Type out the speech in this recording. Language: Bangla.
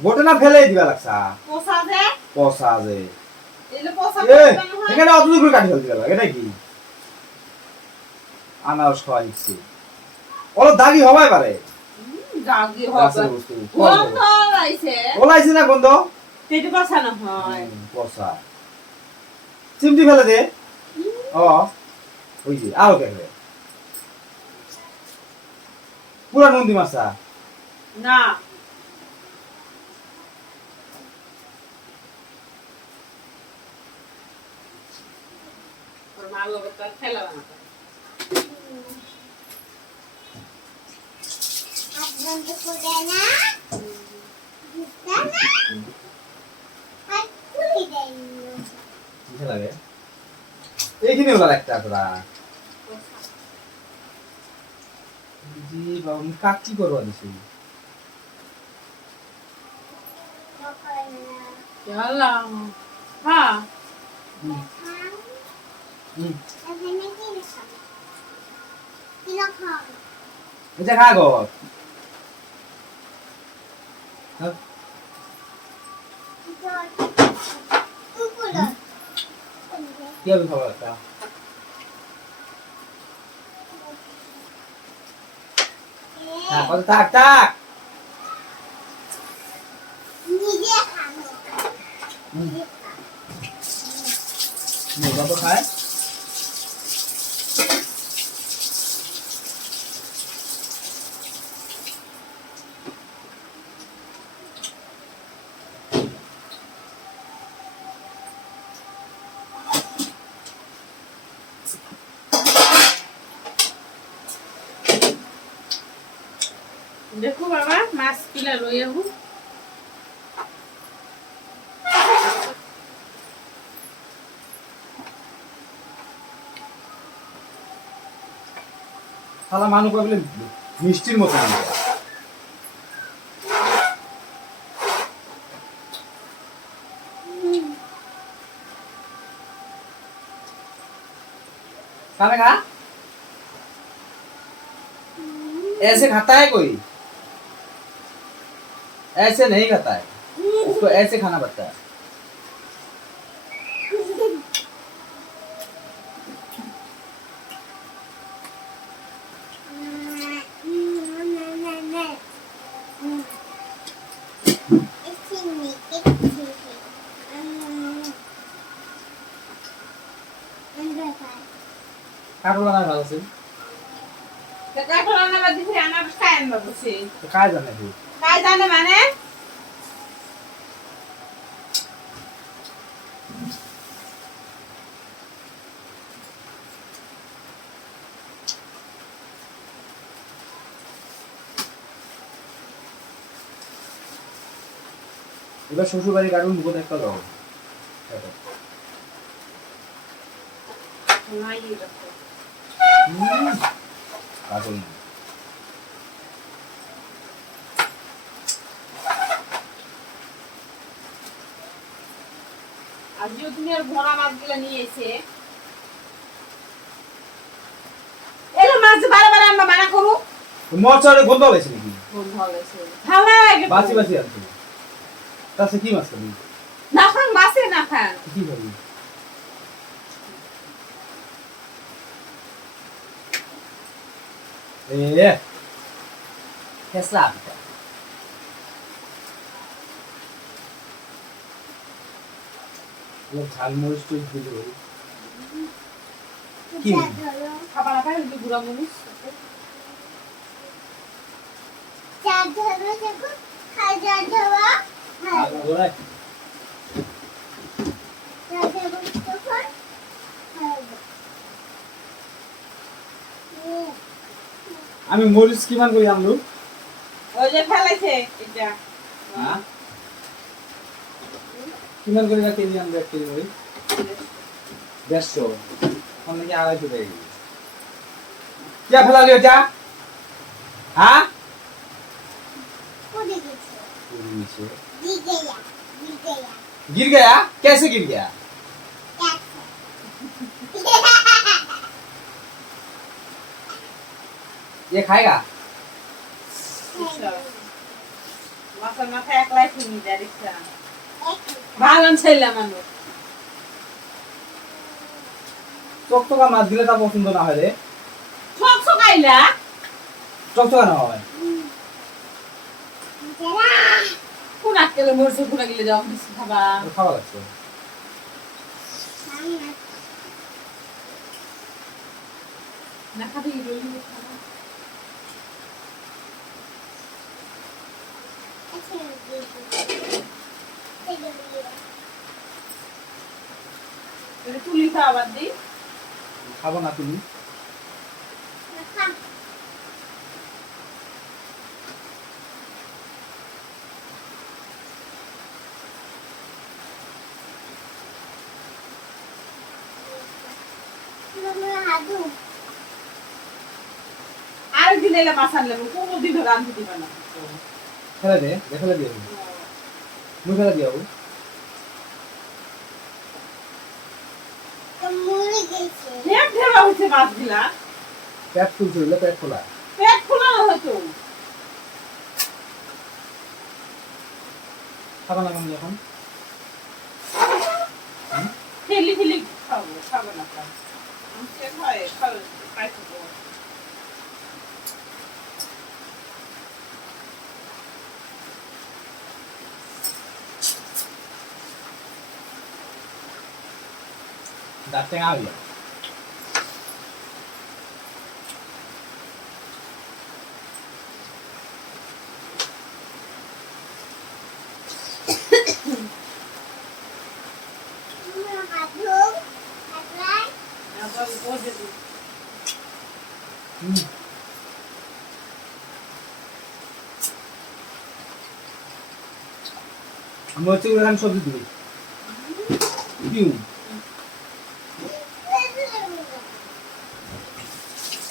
গোটে না ফেলে দিবা লাগছা পচা যে এখানে অত করে কাটি ফেলতে গেল এটা কি আনারস খাওয়া ইচ্ছে ওর দাগি হবাই পারে দাগি হবে গন্ধ আইছে ওলাইছে না গন্ধ পেটে পচা না হয় পচা চিমটি ফেলে দে ও ওই যে আরো দেখবে পুরা নন্দী মাছা না ওর মাল লোক তো খেলা না বন্ধ করে না না আর খুলে দেই কিসে লাগে এইখানে ওলা একটা তোরা জি বাবু কাক কি করবা দিছি চলা হ্যাঁ এখানে কি খাও এটা খা গো কি হবে খাবার একটা হ্যাঁ কত থাক থাক নিজে খাও মুরগা তো খায় দেখো বাবা মাছ কিলা লই আহু শালা মানুষ বলে মিষ্টির মতো खाने का ऐसे खाता है कोई ऐसे नहीं खाता है उसको ऐसे खाना पड़ता है কাটলা না ভালো আছে তে কাঠলা না বাদি ফিরে আনার খায় আনবা বসে তো কাজ জানে তুই কাই জানে মানে এবার শ্বশুর বাড়ি কাটুন মুখে একটা দাও নাই এটা কাটুন আজও তুমি আর ভরা মাছগুলো নিয়ে এসে এলো মাছ বারবার আমরা মানা করু মরচারে গন্ধ হয়েছে নাকি কোন ভালো আছে ভালো লাগে বাসি বাসি আছে তাছে কি মাছ খাবি না খান বাসে না খান কি খাবি এ কেসা আপটা ও ঝালমরিচ তো দিলো কি খাবার আবার একটু গুড়া মরিচ চা ধরো দেখো খাজা ধোয়া ওরে চা ধরো দেখো আমি মরিচ কিমান করি আনলু ওই যে ফেলাইছে এটা হ্যাঁ কিমান করে কেজি আনবে এক কেজি মরিচ 150 এখন নাকি 250 টাকা কেজি क्या फैला लियो क्या हाँ उड़ गई नीचे गिर गया गिर गया गिर गया कैसे गिर गया ये खाएगा মাছের মাথায় একলাই কিনি যা দেখছা এক ভালো ছেলে মানুষ চকচকা মাছ দিলে তা পছন্দ না হয় রে। সব সকাইলা চকচকা না হয়। যারা কোন আক্কেলে মরছে কোন গেলে যাও কিছু খাবা ওর খাওয়া লাগছে। সামনে না খাবি রইলি খাবা আছে দিদি এটা তুলি খাওয়া দি খাবো না তুমি? রাখা হাদু আর দিলে এলা মাছ আনলে কোনো দিন রান্ধি দিবা না ফেলে দে, ফেলে দিয়ে দেবো। মুই ফেলে দিয়ে যাবো। মুড়ি গেছে পেট ঢেবা হচ্ছে মাছ দিলা পেট ফুলছে হইলে পেট খোলা। পেট খোলা না হয়তো খাবা না কেমন এখন? ঠেলি ঠেলি খাবো খাবো না সে খায় খাবে পাইছে তো দাঁত টেঙা হইয়া। হাদু হাতলাই আবার বসে দিই আমি হচ্ছে ওখানে সবজি দিবি। দিও